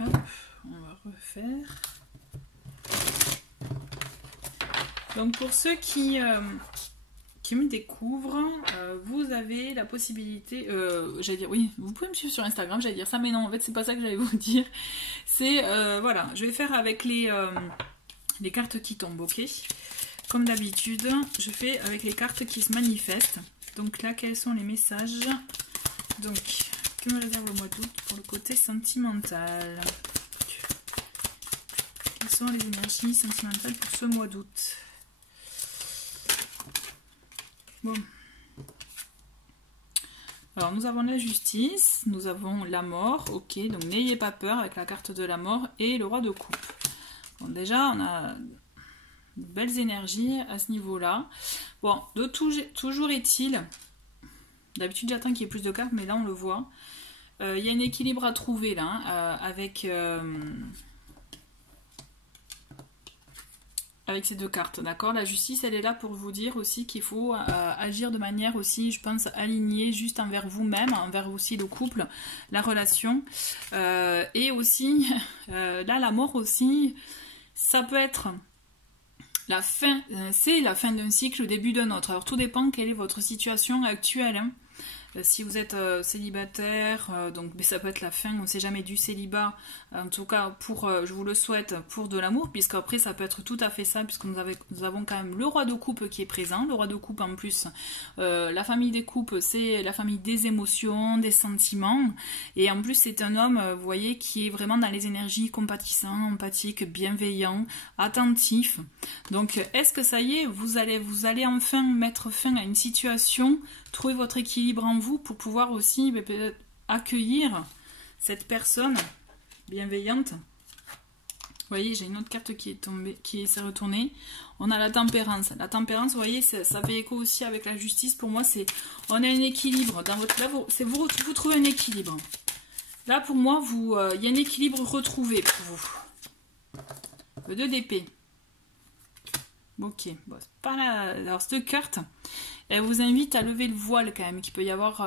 Hop, on va refaire. Donc pour ceux qui me découvrent, vous avez la possibilité, j'allais dire, oui, vous pouvez me suivre sur Instagram, j'allais dire ça, mais non, en fait c'est pas ça que j'allais vous dire. C'est, voilà, je vais faire avec les cartes qui tombent, ok? Comme d'habitude, je fais avec les cartes qui se manifestent. Donc là, quels sont les messages? Donc, que me réserve le mois d'août pour le côté sentimental? Quelles sont les énergies sentimentales pour ce mois d'août? Bon. Alors, nous avons la justice, nous avons la mort, ok, donc n'ayez pas peur avec la carte de la mort et le roi de coupe. Bon, déjà, on a de belles énergies à ce niveau-là. Bon, toujours est-il, d'habitude j'attends qu'il y ait plus de cartes, mais là on le voit. Il y a un équilibre à trouver là, hein, avec ces deux cartes, d'accord? La justice, elle est là pour vous dire aussi qu'il faut agir de manière aussi, je pense, alignée, juste envers vous-même, envers aussi le couple, la relation. Et aussi, là, la mort aussi, ça peut être la fin, c'est la fin d'un cycle, le début d'un autre. Alors, tout dépend quelle est votre situation actuelle, hein. Si vous êtes célibataire, donc mais ça peut être la fin, on ne sait jamais, du célibat, en tout cas pour, je vous le souhaite, pour de l'amour, puisqu'après ça peut être tout à fait ça, puisque nous avons quand même le roi de coupe qui est présent. Le roi de coupe en plus, la famille des coupes, c'est la famille des émotions, des sentiments, et en plus c'est un homme, vous voyez, qui est vraiment dans les énergies compatissant, empathique, bienveillant, attentif. Donc est-ce que ça y est, vous allez enfin mettre fin à une situation, trouver votre équilibre en vous pour pouvoir aussi peut-être accueillir cette personne bienveillante. Vous voyez, j'ai une autre carte qui est tombée, qui s'est retournée. On a la tempérance. La tempérance, vous voyez, ça fait écho aussi avec la justice. Pour moi, c'est on a un équilibre. Dans votre, là, vous trouvez un équilibre. Là, pour moi, il y a un équilibre retrouvé pour vous. Le 2 d'épée. Ok, bon, c'est pas la... Alors, cette carte, elle vous invite à lever le voile quand même, qu'il peut y avoir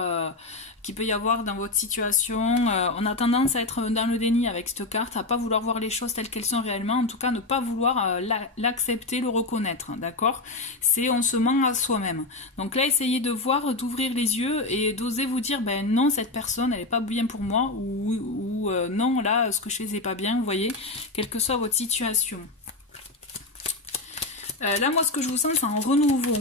dans votre situation. On a tendance à être dans le déni avec cette carte, à pas vouloir voir les choses telles qu'elles sont réellement, en tout cas ne pas vouloir l'accepter, le reconnaître, d'accord? C'est on se ment à soi-même. Donc là, essayez de voir, d'ouvrir les yeux et d'oser vous dire, ben non, cette personne, elle n'est pas bien pour moi, ou non, là, ce que je fais, c'est pas bien, vous voyez, quelle que soit votre situation. Là, moi, ce que je vous sens, c'est un renouveau.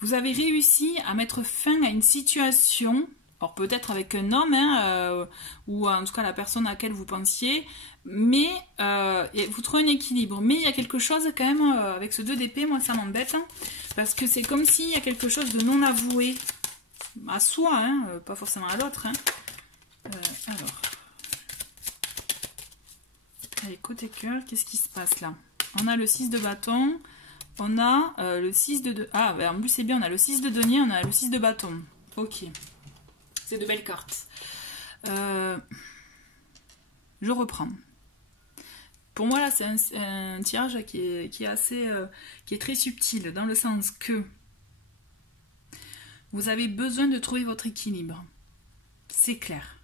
Vous avez réussi à mettre fin à une situation, alors peut-être avec un homme, hein, ou en tout cas la personne à laquelle vous pensiez, mais vous trouvez un équilibre. Mais il y a quelque chose quand même, avec ce 2 d'épée, moi ça m'embête, hein, parce que c'est comme s'il y a quelque chose de non avoué à soi, hein, pas forcément à l'autre. Hein. Alors, allez, côté cœur, qu'est-ce qui se passe là? On a le 6 de bâton. On a le 6 de... Ah, en plus c'est bien, on a le 6 de denier, on a le 6 de bâton. Ok. C'est de belles cartes. Je reprends. Pour moi, là, c'est un tirage qui est assez... qui est très subtil, dans le sens que vous avez besoin de trouver votre équilibre. C'est clair.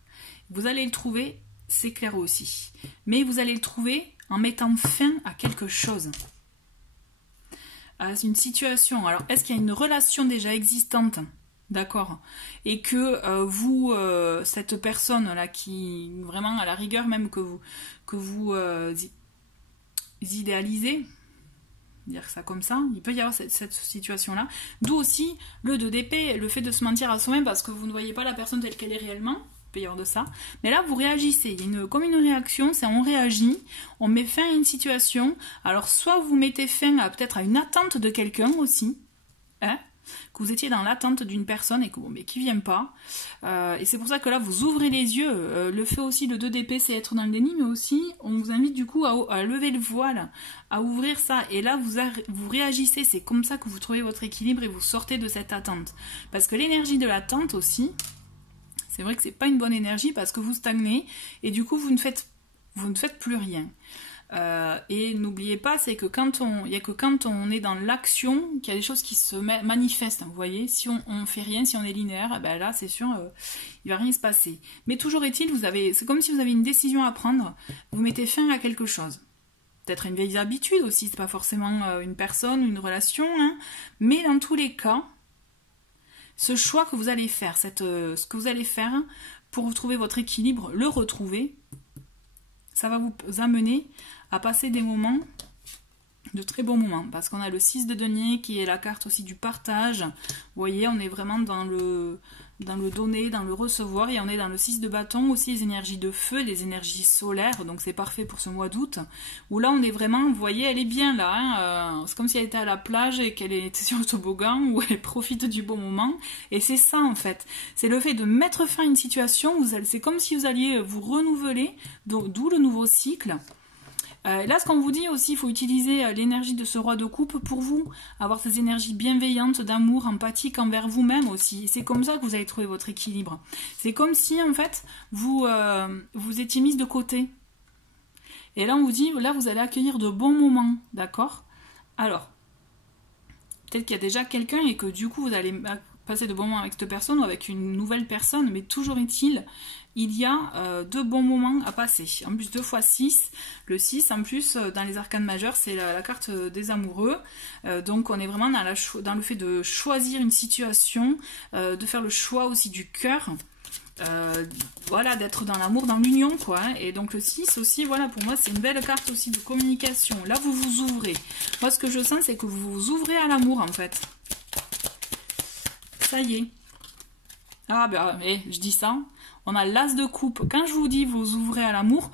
Vous allez le trouver, c'est clair aussi. Mais vous allez le trouver en mettant fin à quelque chose. À une situation. Alors, est-ce qu'il y a une relation déjà existante, d'accord, et que cette personne-là, qui vraiment à la rigueur même que vous idéalisez, dire ça comme ça, il peut y avoir cette situation-là. D'où aussi le 2 d'épée, le fait de se mentir à soi-même parce que vous ne voyez pas la personne telle qu'elle est réellement. Il peut y avoir de ça. Mais là, vous réagissez. Il y a comme une réaction, c'est on réagit, on met fin à une situation. Alors, soit vous mettez fin à peut-être à une attente de quelqu'un aussi, hein, que vous étiez dans l'attente d'une personne et mais qui vient pas. Et c'est pour ça que là, vous ouvrez les yeux. Le fait aussi, le 2 d'épée, c'est être dans le déni, mais aussi, on vous invite du coup à lever le voile, à ouvrir ça. Et là, vous réagissez. C'est comme ça que vous trouvez votre équilibre et vous sortez de cette attente. Parce que l'énergie de l'attente aussi, c'est vrai que c'est pas une bonne énergie parce que vous stagnez et du coup vous ne faites plus rien. Et n'oubliez pas, c'est que il y a que quand on est dans l'action qu'il y a des choses qui se manifestent. Vous voyez, si on fait rien, si on est linéaire, ben là c'est sûr, il va rien se passer. Mais toujours est-il, c'est comme si vous avez une décision à prendre. Vous mettez fin à quelque chose. Peut-être une vieille habitude aussi, c'est pas forcément une personne, une relation, hein, mais dans tous les cas. Ce choix que vous allez faire, ce que vous allez faire pour trouver votre équilibre, le retrouver, ça va vous amener à passer des moments, de très bons moments. Parce qu'on a le 6 de denier qui est la carte aussi du partage. Vous voyez, on est vraiment dans le donner, dans le recevoir. Et on est dans le 6 de bâton, aussi les énergies de feu, les énergies solaires. Donc c'est parfait pour ce mois d'août. Où là, on est vraiment, vous voyez, elle est bien là. Hein, c'est comme si elle était à la plage et qu'elle était sur le toboggan, où elle profite du bon moment. Et c'est ça, en fait. C'est le fait de mettre fin à une situation. C'est comme si vous alliez vous renouveler, d'où le nouveau cycle. Là, ce qu'on vous dit aussi, il faut utiliser l'énergie de ce roi de coupe pour vous, avoir ces énergies bienveillantes, d'amour, empathique envers vous-même aussi. C'est comme ça que vous allez trouver votre équilibre. C'est comme si, en fait, vous étiez mise de côté. Et là, on vous dit, là, vous allez accueillir de bons moments, d'accord? Alors, peut-être qu'il y a déjà quelqu'un et que du coup, vous allez passer de bons moments avec cette personne ou avec une nouvelle personne, mais toujours est-il, il y a de bons moments à passer. En plus, 2 fois 6, le 6, en plus, dans les arcanes majeures, c'est la carte des amoureux. Donc, on est vraiment dans le fait de choisir une situation, de faire le choix aussi du cœur. Voilà, d'être dans l'amour, dans l'union, quoi. Hein. Et donc, le 6 aussi, voilà, pour moi, c'est une belle carte aussi de communication. Là, vous vous ouvrez. Moi, ce que je sens, c'est que vous vous ouvrez à l'amour, en fait. Ça y est. Ah, ben, je dis ça. On a l'as de coupe. Quand je vous dis vous ouvrez à l'amour,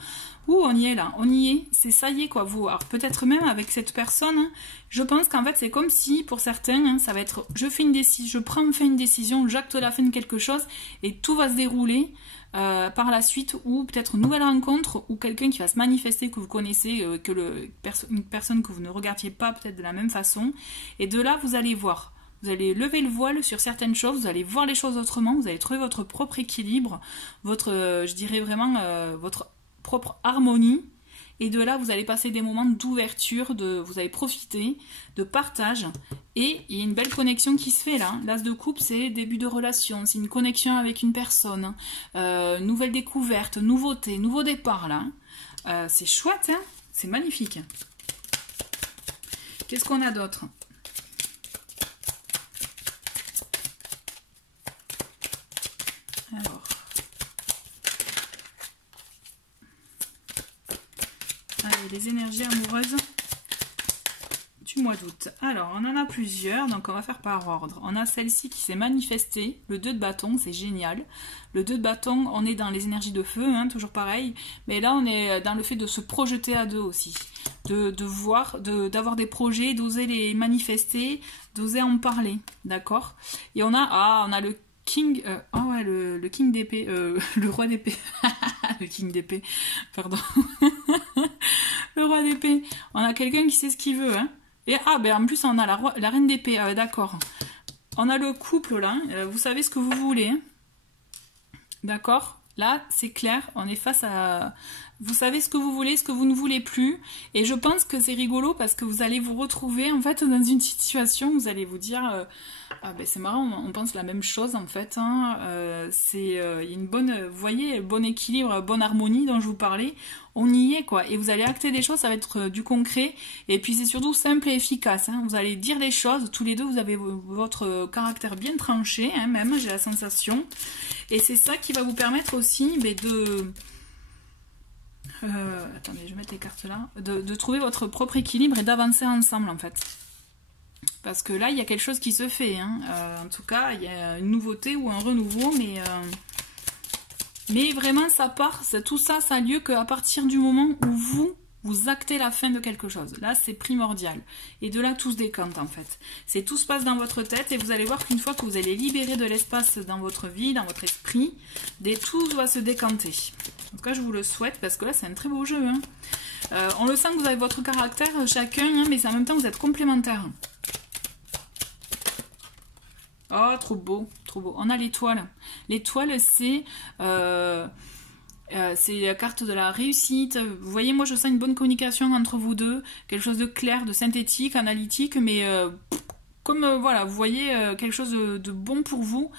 on y est là, on y est. C'est ça y est quoi. Vous, alors peut-être même avec cette personne, hein, je pense qu'en fait c'est comme si pour certains, hein, ça va être je fais une décision, je prends enfin une décision, j'acte la fin de quelque chose et tout va se dérouler par la suite ou peut-être une nouvelle rencontre ou quelqu'un qui va se manifester que vous connaissez, une personne que vous ne regardiez pas peut-être de la même façon et de là vous allez voir. Vous allez lever le voile sur certaines choses, vous allez voir les choses autrement, vous allez trouver votre propre équilibre, votre, je dirais vraiment, votre propre harmonie. Et de là, vous allez passer des moments d'ouverture, vous allez profiter, de partage. Et il y a une belle connexion qui se fait là. L'as de coupe, c'est début de relation, c'est une connexion avec une personne. Nouvelle découverte, nouveauté, nouveau départ là. C'est chouette, hein, c'est magnifique. Qu'est-ce qu'on a d'autre ? Alors, allez, les énergies amoureuses du mois d'août. Alors, on en a plusieurs, donc on va faire par ordre. On a celle-ci qui s'est manifestée, le 2 de bâton, c'est génial. Le 2 de bâton, on est dans les énergies de feu, hein, toujours pareil, mais là on est dans le fait de se projeter à deux aussi. De voir, d'avoir des projets, d'oser les manifester, d'oser en parler, d'accord? Et on a le King, le King d'épée, le roi d'épée, le King d'épée, pardon, le roi d'épée. On a quelqu'un qui sait ce qu'il veut, hein. Et en plus on a la reine d'épée, d'accord. On a le couple là, vous savez ce que vous voulez, hein. D'accord. Là c'est clair, on est face à, vous savez ce que vous voulez, ce que vous ne voulez plus. Et je pense que c'est rigolo parce que vous allez vous retrouver en fait dans une situation où vous allez vous dire. C'est marrant, on pense la même chose en fait. Hein. Il y a une bonne, vous voyez, bon équilibre, bonne harmonie dont je vous parlais. On y est quoi. Et vous allez acter des choses, ça va être du concret. Et puis c'est surtout simple et efficace. Hein. Vous allez dire les choses, tous les deux, vous avez votre caractère bien tranché, hein, même, j'ai la sensation. Et c'est ça qui va vous permettre aussi de... attendez, je vais mettre les cartes là. De trouver votre propre équilibre et d'avancer ensemble en fait. Parce que là, il y a quelque chose qui se fait. Hein. En tout cas, il y a une nouveauté ou un renouveau, mais vraiment, ça part, tout ça, ça a lieu qu'à partir du moment où vous actez la fin de quelque chose. Là, c'est primordial. Et de là, tout se décante, en fait. Tout se passe dans votre tête, et vous allez voir qu'une fois que vous allez libérer de l'espace dans votre vie, dans votre esprit, tout va se décanter. En tout cas, je vous le souhaite, parce que là, c'est un très beau jeu. Hein. On le sent que vous avez votre caractère, chacun, hein, mais en même temps, vous êtes complémentaires. Oh, trop beau, trop beau. On a l'étoile. L'étoile, c'est la carte de la réussite. Vous voyez, moi, je sens une bonne communication entre vous deux. Quelque chose de clair, de synthétique, analytique, mais comme, voilà, vous voyez, quelque chose de bon pour vous.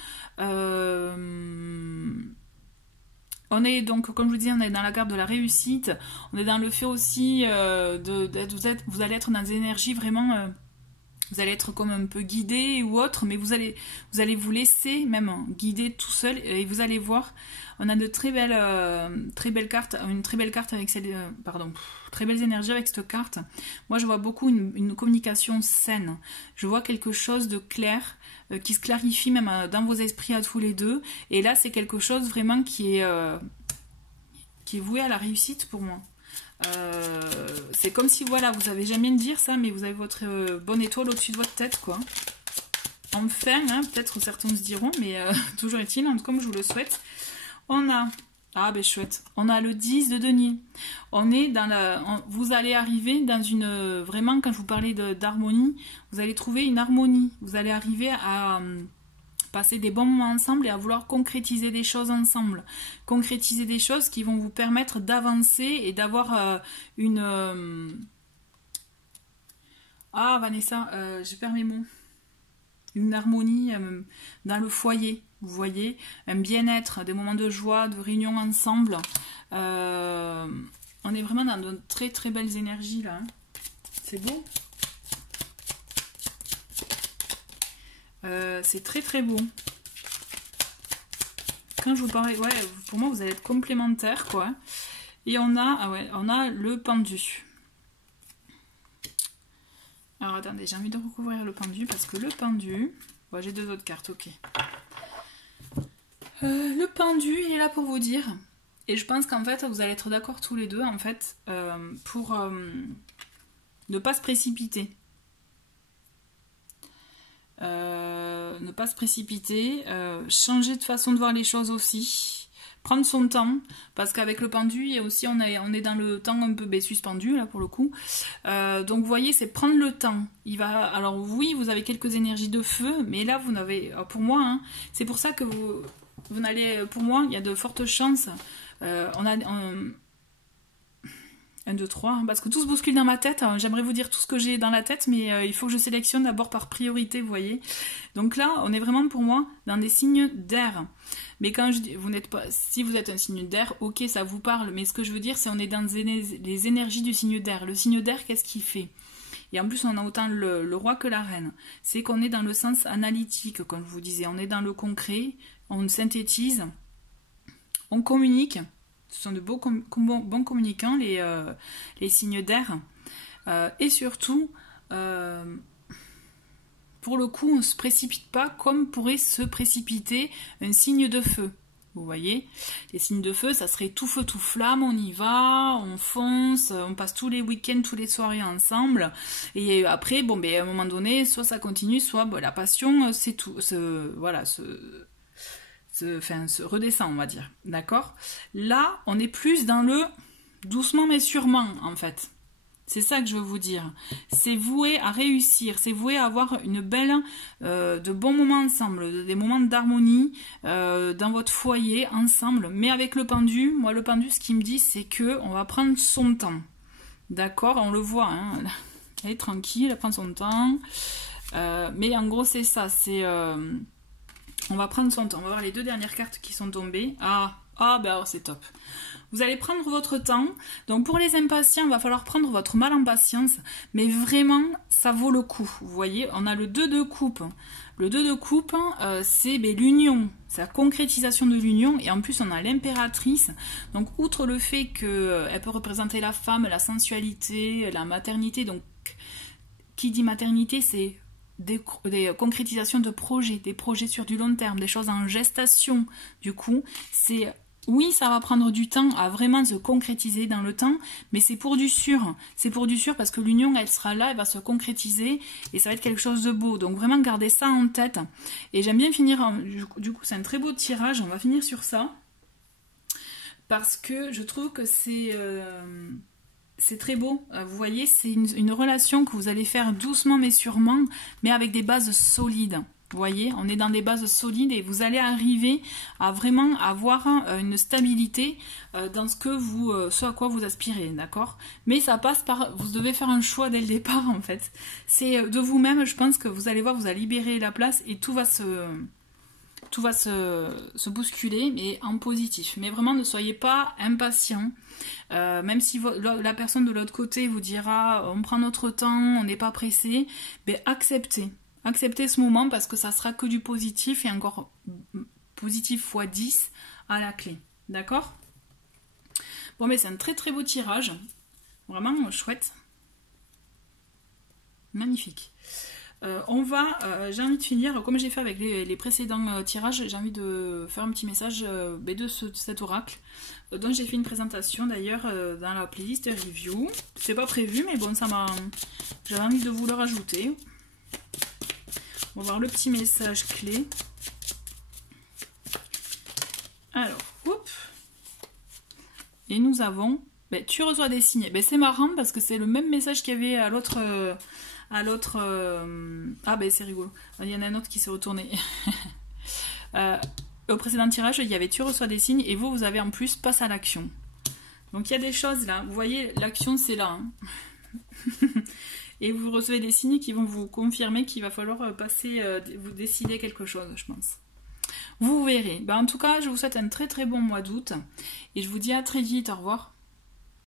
On est donc, comme je vous disais, on est dans la carte de la réussite. On est dans le fait aussi vous allez être dans des énergies vraiment... vous allez être comme un peu guidé ou autre, mais vous allez vous laisser même guider tout seul et vous allez voir, on a de très belles cartes, une très belle carte avec celle, très belles énergies avec cette carte. Moi je vois beaucoup une communication saine, je vois quelque chose de clair qui se clarifie même dans vos esprits à tous les deux, et là c'est quelque chose vraiment qui est voué à la réussite pour moi. C'est comme si, voilà, vous avez jamais me dire ça, mais vous avez votre bonne étoile au-dessus de votre tête, quoi. Enfin, hein, peut-être certains se diront, mais toujours est-il, en tout cas, comme je vous le souhaite. On a, chouette, on a le 10 de denier. On est dans vous allez arriver dans une, vraiment, quand je vous parlais d'harmonie, vous allez trouver une harmonie. Vous allez arriver à... passer des bons moments ensemble et à vouloir concrétiser des choses ensemble. Concrétiser des choses qui vont vous permettre d'avancer et d'avoir une... Ah, Vanessa, je perds mes mots. une harmonie dans le foyer, vous voyez, un bien-être, des moments de joie, de réunion ensemble. On est vraiment dans de très très belles énergies là. Hein. C'est beau. C'est très très beau. Quand je vous parlais, ouais, pour moi vous allez être complémentaires quoi. Et on a, ah ouais, on a le pendu. Alors attendez, j'ai envie de recouvrir le pendu parce que le pendu, ouais, j'ai deux autres cartes, ok. Le pendu, il est là pour vous dire, et je pense qu'en fait vous allez être d'accord tous les deux en fait, pour ne pas se précipiter. Ne pas se précipiter, changer de façon de voir les choses aussi, prendre son temps, parce qu'avec le pendu, il y a aussi, on est dans le temps un peu suspendu là pour le coup. Donc vous voyez, c'est prendre le temps. Alors oui, vous avez quelques énergies de feu, mais là vous n'avez, pour moi, hein, c'est pour ça que vous n'allez, pour moi, il y a de fortes chances. On a 1, 2, 3, parce que tout se bouscule dans ma tête. J'aimerais vous dire tout ce que j'ai dans la tête, mais il faut que je sélectionne d'abord par priorité, vous voyez. Donc là, on est vraiment pour moi dans des signes d'air. Mais quand je dis, vous n'êtes pas, si vous êtes un signe d'air, ok, ça vous parle. Mais ce que je veux dire, c'est on est dans les énergies du signe d'air. Le signe d'air, qu'est-ce qu'il fait? Et en plus, on a autant le roi que la reine. C'est qu'on est dans le sens analytique, comme je vous disais. On est dans le concret, on synthétise, on communique. Ce sont de bons communicants, les signes d'air. Et surtout, pour le coup, on ne se précipite pas comme pourrait se précipiter un signe de feu. Vous voyez, les signes de feu, ça serait tout feu, tout flamme, on y va, on fonce, on passe tous les week-ends, toutes les soirées ensemble. Et après, bon, ben, à un moment donné, soit ça continue, soit la passion, c'est tout. Voilà, se redescend, on va dire. D'accord? Là, on est plus dans le doucement mais sûrement, en fait. C'est ça que je veux vous dire. C'est voué à réussir, c'est voué à avoir une belle, de bons moments ensemble, des moments d'harmonie dans votre foyer ensemble. Mais avec le pendu, moi le pendu, ce qu'il me dit, c'est que on va prendre son temps. D'accord? On le voit, hein. Elle est tranquille, elle prend son temps. Mais en gros, c'est ça, c'est... on va prendre son temps. On va voir les deux dernières cartes qui sont tombées. Ah ben alors c'est top. Vous allez prendre votre temps. Donc pour les impatients, il va falloir prendre votre mal en patience. Mais vraiment, ça vaut le coup. Vous voyez, on a le 2 de coupe. Le 2 de coupe, c'est l'union. C'est la concrétisation de l'union. Et en plus, on a l'impératrice. Donc outre le fait qu'elle peut représenter la femme, la sensualité, la maternité. Donc qui dit maternité, c'est... des concrétisations de projets, des projets sur du long terme, des choses en gestation. Du coup, c'est... Oui, ça va prendre du temps à vraiment se concrétiser dans le temps, mais c'est pour du sûr. C'est pour du sûr parce que l'union, elle sera là, elle va se concrétiser et ça va être quelque chose de beau. Donc vraiment, gardez ça en tête. Et j'aime bien finir... Du coup, c'est un très beau tirage. On va finir sur ça. Parce que je trouve que c'est... c'est très beau, vous voyez, c'est une relation que vous allez faire doucement mais sûrement, mais avec des bases solides. Vous voyez, on est dans des bases solides et vous allez arriver à vraiment avoir une stabilité dans ce à quoi vous aspirez, d'accord? Mais ça passe par, vous devez faire un choix dès le départ en fait. C'est de vous-même, je pense que vous allez voir, vous allez libérer la place et tout va se bousculer, mais en positif. Mais vraiment, ne soyez pas impatient. Même si la personne de l'autre côté vous dira on prend notre temps, on n'est pas pressé, mais acceptez. Acceptez ce moment parce que ça sera que du positif et encore positif x 10 à la clé. D'accord? Bon, mais c'est un très très beau tirage. Vraiment chouette. Magnifique. J'ai envie de finir, comme j'ai fait avec les précédents tirages, j'ai envie de faire un petit message de cet oracle, dont j'ai fait une présentation d'ailleurs dans la playlist review. C'est pas prévu, mais bon, j'avais envie de vous le rajouter. On va voir le petit message clé. Alors, hop. Et nous avons, tu reçois des signes. C'est marrant parce que c'est le même message qu'il y avait à l'autre... Ah ben c'est rigolo, il y en a un autre qui s'est retourné. Au précédent tirage, il y avait tu reçois des signes et vous avez en plus passe à l'action. Donc il y a des choses là, vous voyez, l'action c'est là. Hein. et vous recevez des signes qui vont vous confirmer qu'il va falloir vous décider quelque chose, je pense. Vous verrez. En tout cas, je vous souhaite un très très bon mois d'août et je vous dis à très vite. Au revoir.